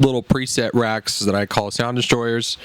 little preset racks that I call sound destroyers.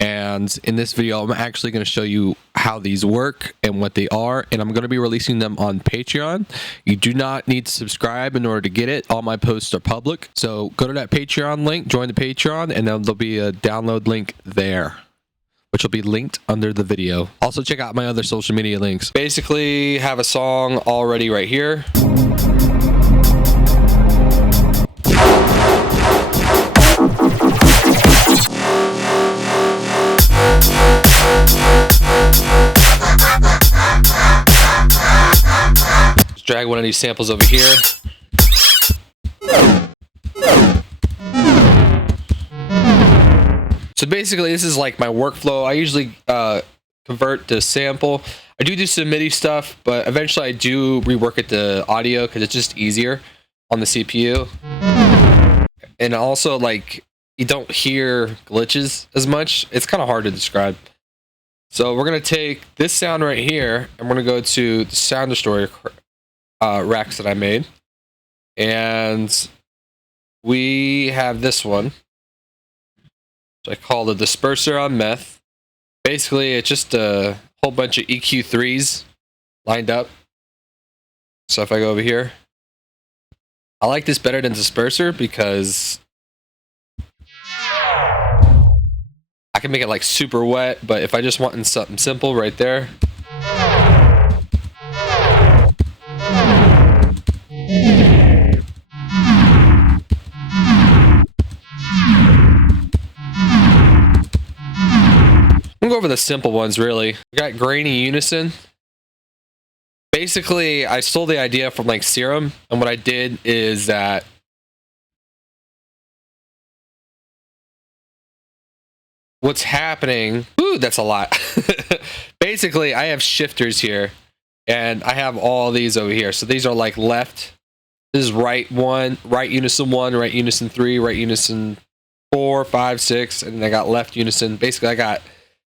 And in this video, I'm actually going to show you how these work and what they are. And I'm going to be releasing them on Patreon. You do not need to subscribe in order to get it. All my posts are public. So go to that Patreon link, join the Patreon, and then there'll be a download link there, which will be linked under the video. Also check out my other social media links. Basically have a song already right here. Just drag one of these samples over here. So basically, this is like my workflow. I usually convert to sample. I do some MIDI stuff, but eventually I do rework it to audio because it's just easier on the CPU. And also, like, you don't hear glitches as much. It's kind of hard to describe. So we're going to take this sound right here, and we're going to go to the sound destroyer racks that I made. And we have this one, which I call the disperser on meth. Basically, it's just a whole bunch of EQ3s lined up. So if I go over here, I like this better than disperser because I can make it like super wet, but if I just want something simple right there. I'm gonna go over the simple ones, really. We got grainy unison. Basically, I stole the idea from like Serum, and what I did is that what's happening, ooh, that's a lot. Basically, I have shifters here, and I have all these over here. So these are like left. This is right one, right unison 1, right unison 3, right unison 4, 5, 6, and then I got left unison. Basically, I got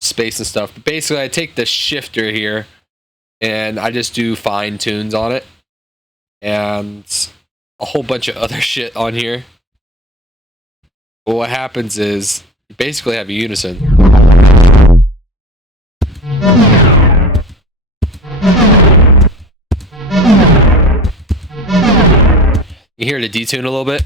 space and stuff. But basically, I take the shifter here, and I just do fine tunes on it, and a whole bunch of other shit on here. But what happens is you basically have a unison. You hear the detune a little bit.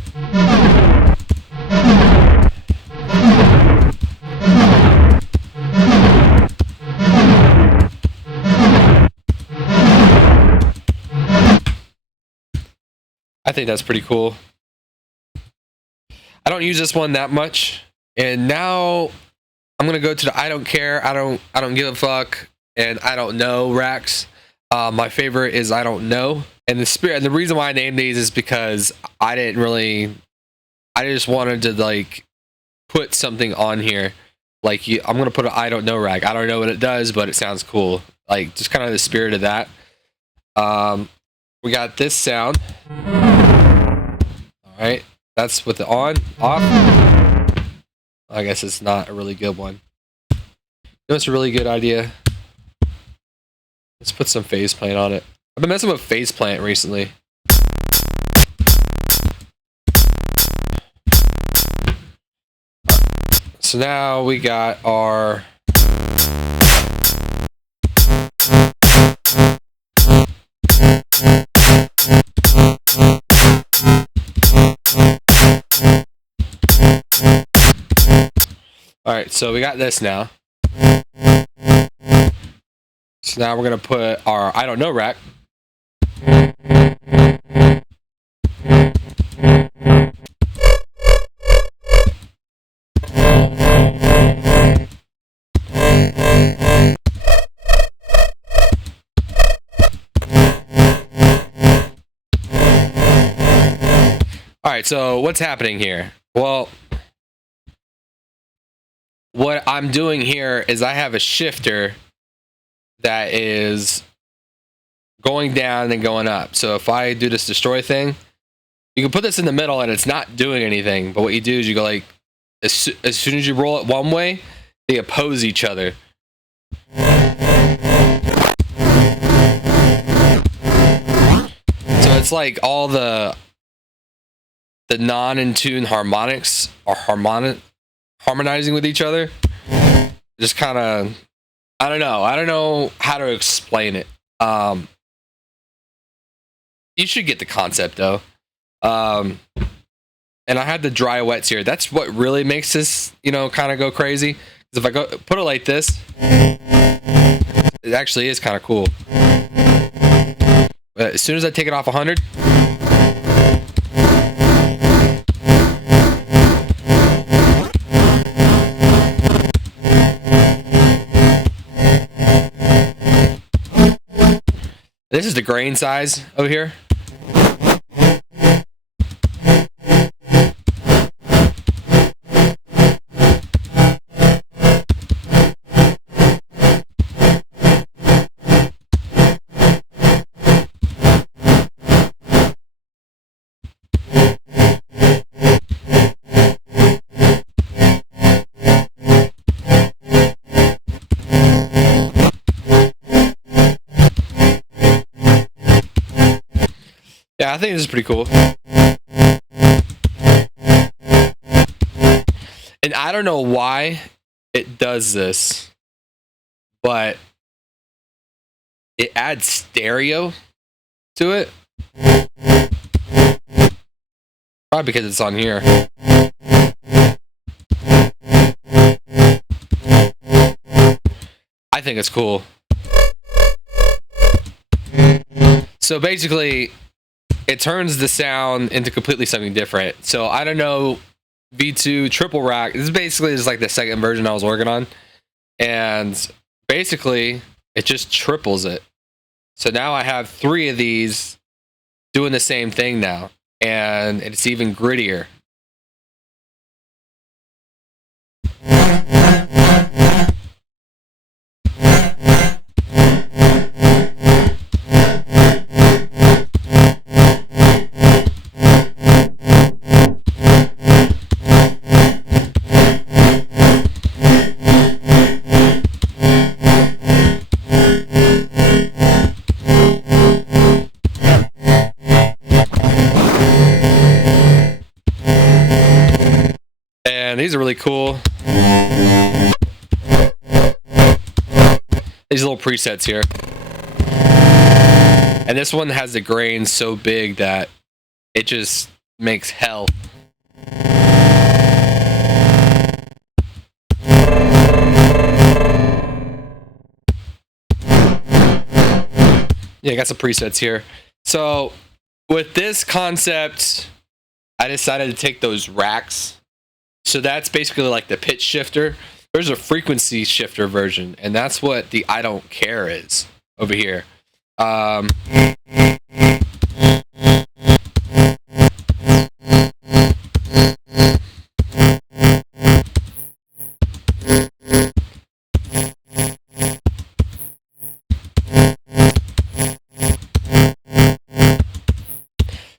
I think that's pretty cool. I don't use this one that much. And now I'm gonna go to the I don't care, I don't give a fuck, and I don't know racks. My favorite is I don't know. And the reason why I named these is because I just wanted to like put something on here. Like I'm gonna put an I don't know rack. I don't know what it does, but it sounds cool. Like just kind of the spirit of that. We got this sound. All right, that's with the on, off. I guess it's not a really good one. You know, it's a really good idea. Let's put some phase plant on it. I've been messing with phase plant recently. So now we got our Alright, so we got this now. So now we're going to put our I don't know rack. Alright, so what's happening here? Well, what I'm doing here is I have a shifter that is going down and going up. So if I do this destroy thing, you can put this in the middle and it's not doing anything. But what you do is you go like, as soon as you roll it one way, they oppose each other. So it's like all the the non-in tune harmonics are harmonizing with each other. Just kind of, I don't know how to explain it. You should get the concept though. And I had the dry wets here. That's what really makes this, kind of go crazy. Because if I go put it like this, it actually is kind of cool. But as soon as I take it off 100, this is the grain size over here. Yeah, I think this is pretty cool. And I don't know why it does this, but it adds stereo to it. Probably because it's on here. I think it's cool. So basically, it turns the sound into completely something different. So I don't know, V2 triple rack. This is basically just like the second version I was working on. And basically, it just triples it. So now I have 3 of these doing the same thing now. And it's even grittier. And these are really cool. These little presets here. And this one has the grain so big that it just makes hell. Yeah, I got some presets here. So with this concept, I decided to take those racks. So that's basically like the pitch shifter. There's a frequency shifter version, and that's what the I don't care is over here.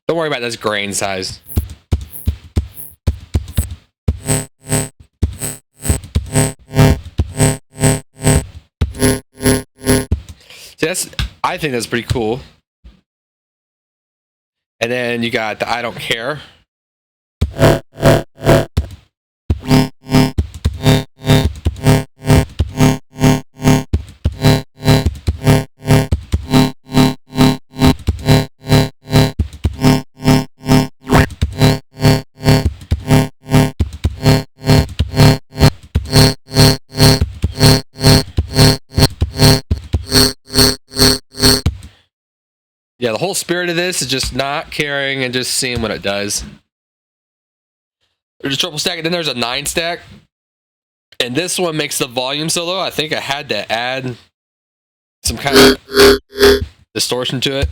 Don't worry about this grain size. So I think that's pretty cool. And then you got the I don't care. Yeah, the whole spirit of this is just not caring and just seeing what it does. There's a triple stack, and then there's a 9 stack. And this one makes the volume so low, I think I had to add some kind of distortion to it.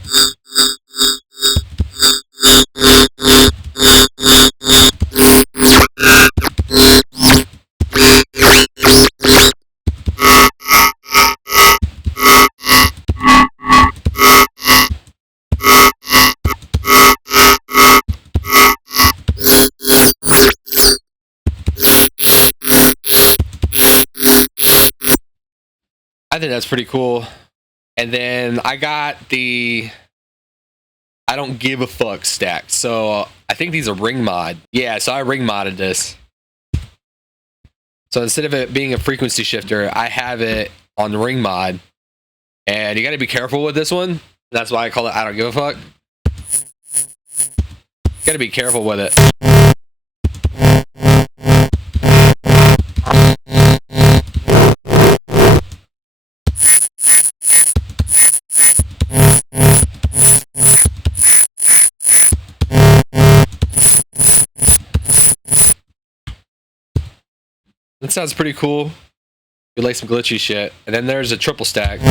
I think that's pretty cool. And then I I don't give a fuck stack. So I think these are ring mod. Yeah, so I ring modded this. So instead of it being a frequency shifter, I have it on the ring mod. And you got to be careful with this one. That's why I call it I don't give a fuck. Got to be careful with it. That sounds pretty cool. You like some glitchy shit. And then there's a triple stack.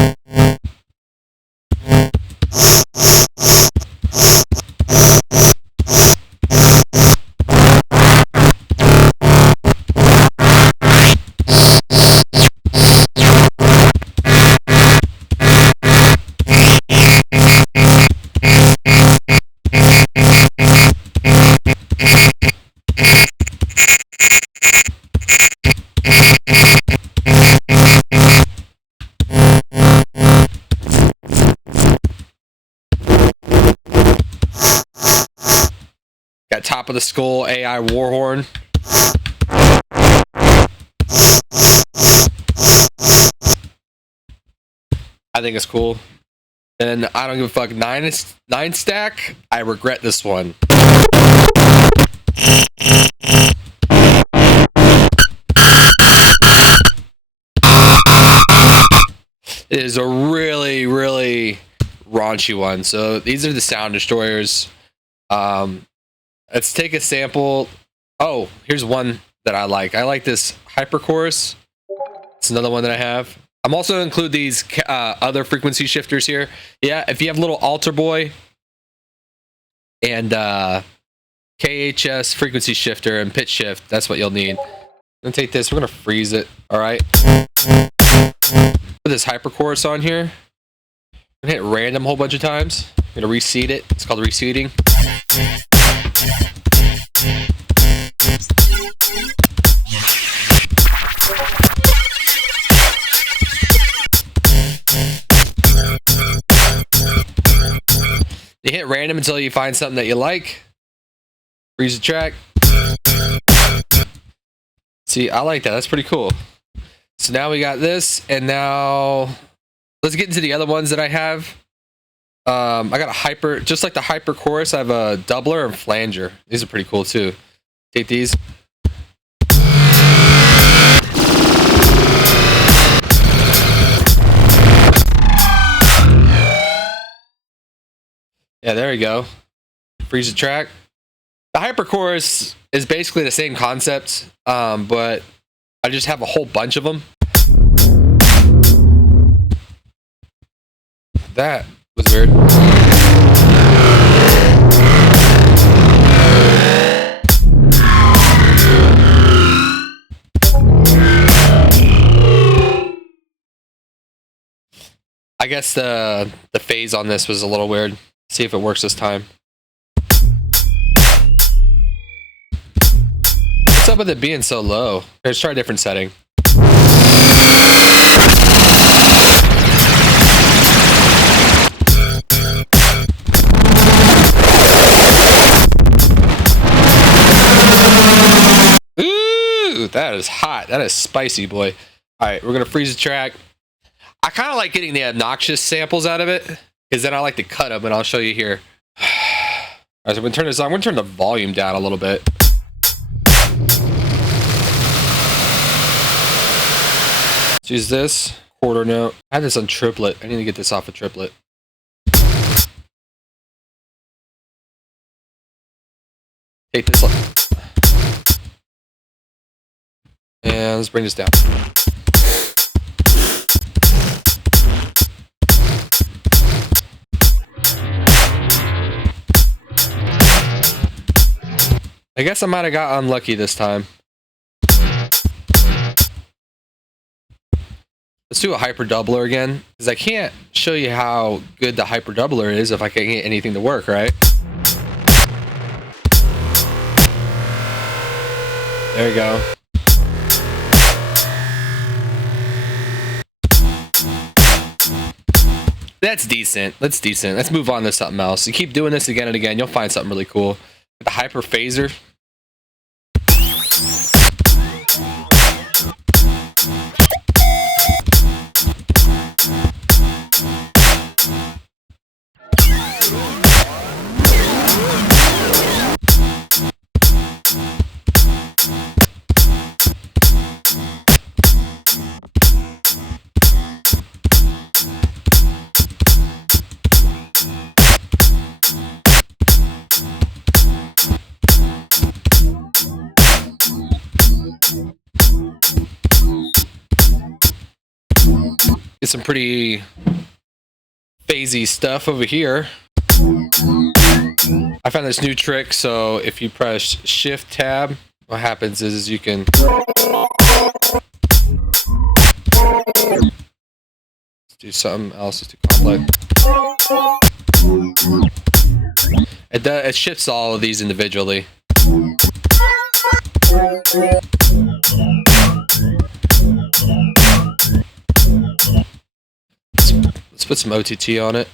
Got top of the skull AI Warhorn. I think it's cool. And I don't give a fuck. Nine stack. I regret this one. It is a really, really raunchy one. So these are the sound destroyers. Let's take a sample. Oh, here's one that I like. I like this hyper chorus. It's another one that I have. I'm also going to include these other frequency shifters here. Yeah, if you have little altar boy and KHS frequency shifter and pitch shift, that's what you'll need. I'm going to take this. We're going to freeze it. All right. Put this hyper chorus on here. I'm going to hit random a whole bunch of times. I'm going to reseed it. It's called reseeding. You hit random until you find something that you like. Freeze the track. See, I like that. That's pretty cool. So now we got this, and now let's get into the other ones that I have. I got a hyper, just like the hyper chorus, I have a doubler and flanger. These are pretty cool too. Take these. Yeah, there we go. Freeze the track. The hyper chorus is basically the same concept, but I just have a whole bunch of them. That was weird. I guess the phase on this was a little weird. See if it works this time. What's up with it being so low? Let's try a different setting. Ooh, that is hot. That is spicy, boy. All right, we're gonna freeze the track. I kind of like getting the obnoxious samples out of it, because then I like to cut them, and I'll show you here. All right, so I'm gonna turn this on. I'm gonna turn the volume down a little bit. Let's use this quarter note. I had this on triplet. I need to get this off a triplet. Take this off. And let's bring this down. I guess I might have got unlucky this time. Let's do a hyper doubler again, because I can't show you how good the hyper doubler is if I can't get anything to work, right? There you go. That's decent. That's decent. Let's move on to something else. You keep doing this again and again, you'll find something really cool. The hyper phaser. Get some pretty phasey stuff over here. I found this new trick, so if you press Shift Tab, what happens is you can do something else that's too complex. It shifts all of these individually. Let's put some OTT on it.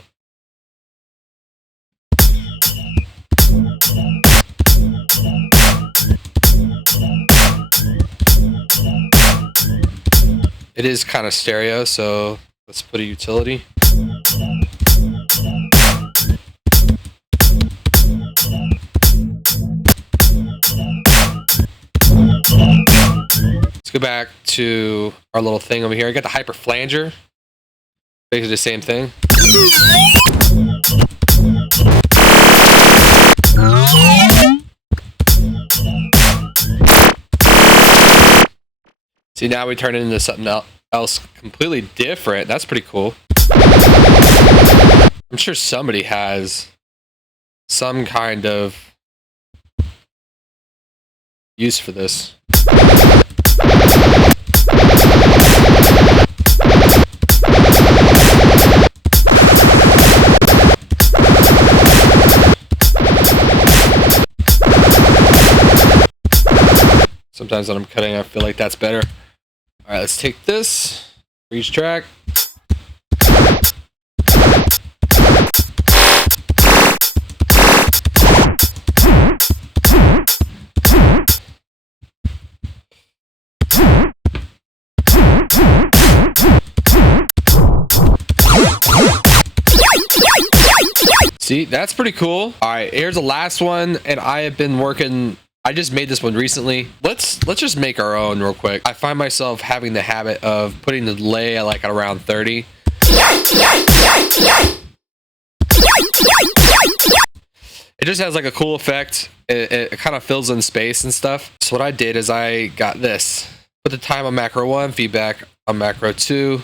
It is kind of stereo, so let's put a utility. Let's go back to our little thing over here. I got the hyper flanger. Basically the same thing. See, now we turn it into something else completely different. That's pretty cool. I'm sure somebody has some kind of use for this. Sometimes when I'm cutting, I feel like that's better. All right, let's take this for each track. See, that's pretty cool. All right, here's the last one, and I have been working. I just made this one recently. Let's just make our own real quick. I find myself having the habit of putting the delay at like around 30. It just has like a cool effect. It kind of fills in space and stuff. So what I did is I got this. Put the time on macro 1, feedback on macro 2.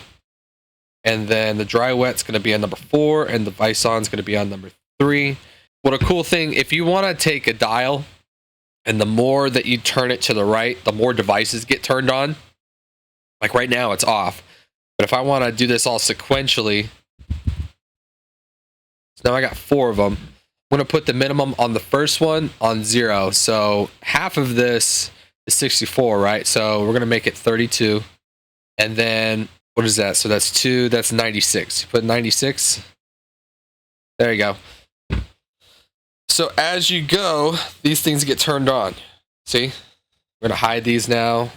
And then the dry wet's going to be on number 4, and the Vison's going to be on number 3. What a cool thing, if you want to take a dial, and the more that you turn it to the right, the more devices get turned on. Like right now, it's off. But if I want to do this all sequentially, so now I got 4 of them. I'm going to put the minimum on the first one on 0. So half of this is 64, right? So we're going to make it 32. And then, what is that? So that's 2, that's 96. You put 96. There you go. So as you go, these things get turned on. See? We're going to hide these now.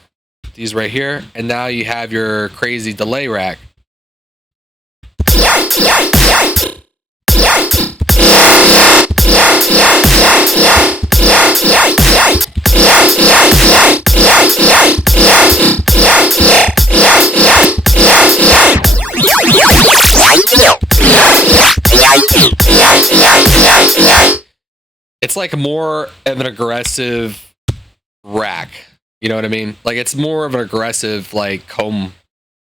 These right here. And now you have your crazy delay rack. It's like more of an aggressive rack. You know what I mean? Like it's more of an aggressive like comb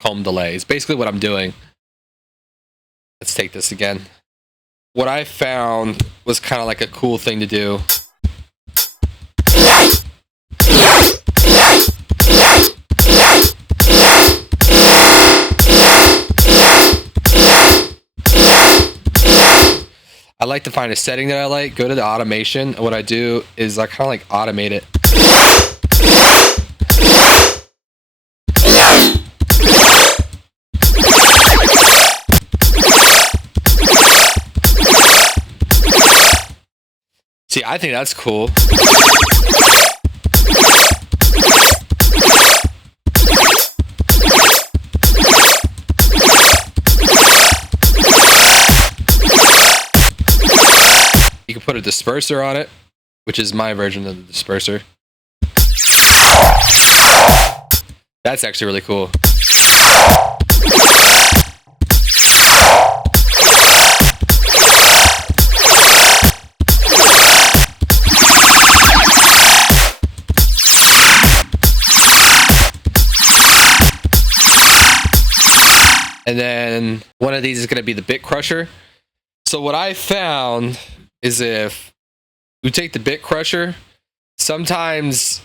delay. It's basically what I'm doing. Let's take this again. What I found was kind of like a cool thing to do. I like to find a setting that I like, go to the automation, and what I do is I kind of like automate it. See, I think that's cool. You can put a disperser on it, which is my version of the disperser. That's actually really cool. And then one of these is going to be the bit crusher. So what I found is if you take the bit crusher, sometimes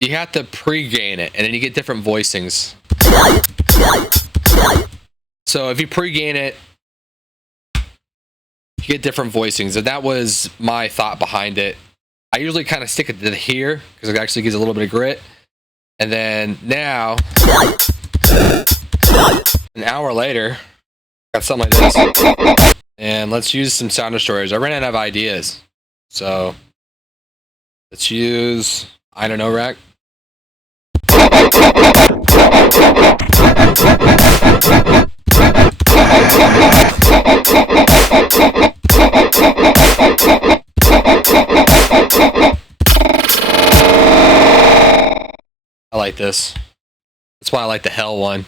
you have to pre-gain it, and then you get different voicings. So if you pre-gain it, you get different voicings, and that was my thought behind it. I usually kind of stick it to here because it actually gives a little bit of grit. And then now, an hour later, got something like this. And let's use some sound destroyers. I ran out of ideas. So let's use, I don't know, rack. I like this. That's why I like the Hell one.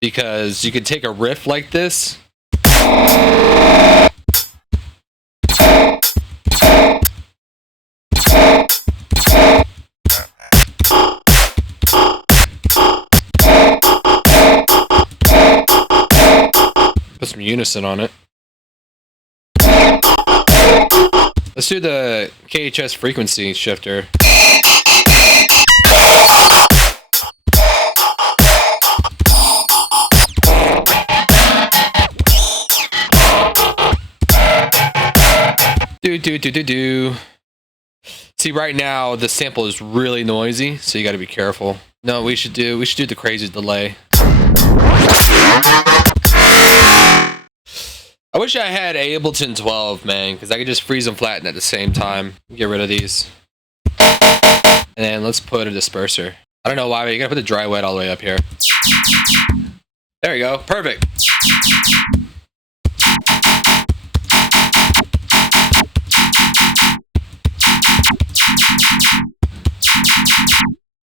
Because you can take a riff like this. Put some unison on it. Let's do the KHS frequency shifter. Do. See, right now the sample is really noisy, so you got to be careful. No, we should do the crazy delay. I wish I had Ableton 12, man, because I could just freeze and flatten at the same time. Get rid of these. And then let's put a disperser. I don't know why, but you gotta put the dry wet all the way up here. There you go. Perfect.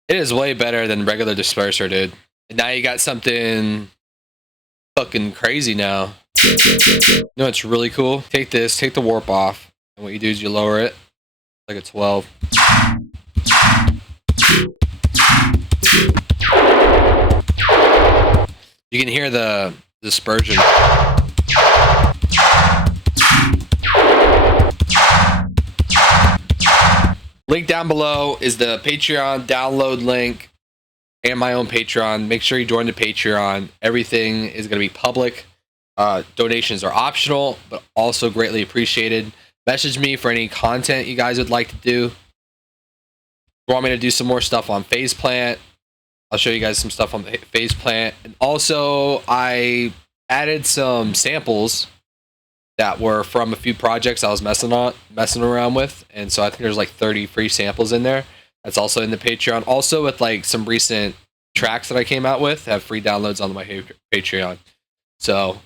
It is way better than regular disperser, dude. And now you got something fucking crazy now. You know what's really cool? Take this, take the warp off, and what you do is you lower it like a 12. You can hear the dispersion. Link down below is the Patreon download link and my own Patreon. Make sure you join the Patreon. Everything is going to be public. Donations are optional, but also greatly appreciated. Message me for any content you guys would like to do. If you want me to do some more stuff on Phase Plant, I'll show you guys some stuff on Phase Plant. And also, I added some samples that were from a few projects I was messing around with, and so I think there's like 30 free samples in there. That's also in the Patreon. Also, with like some recent tracks that I came out with, have free downloads on my Patreon. So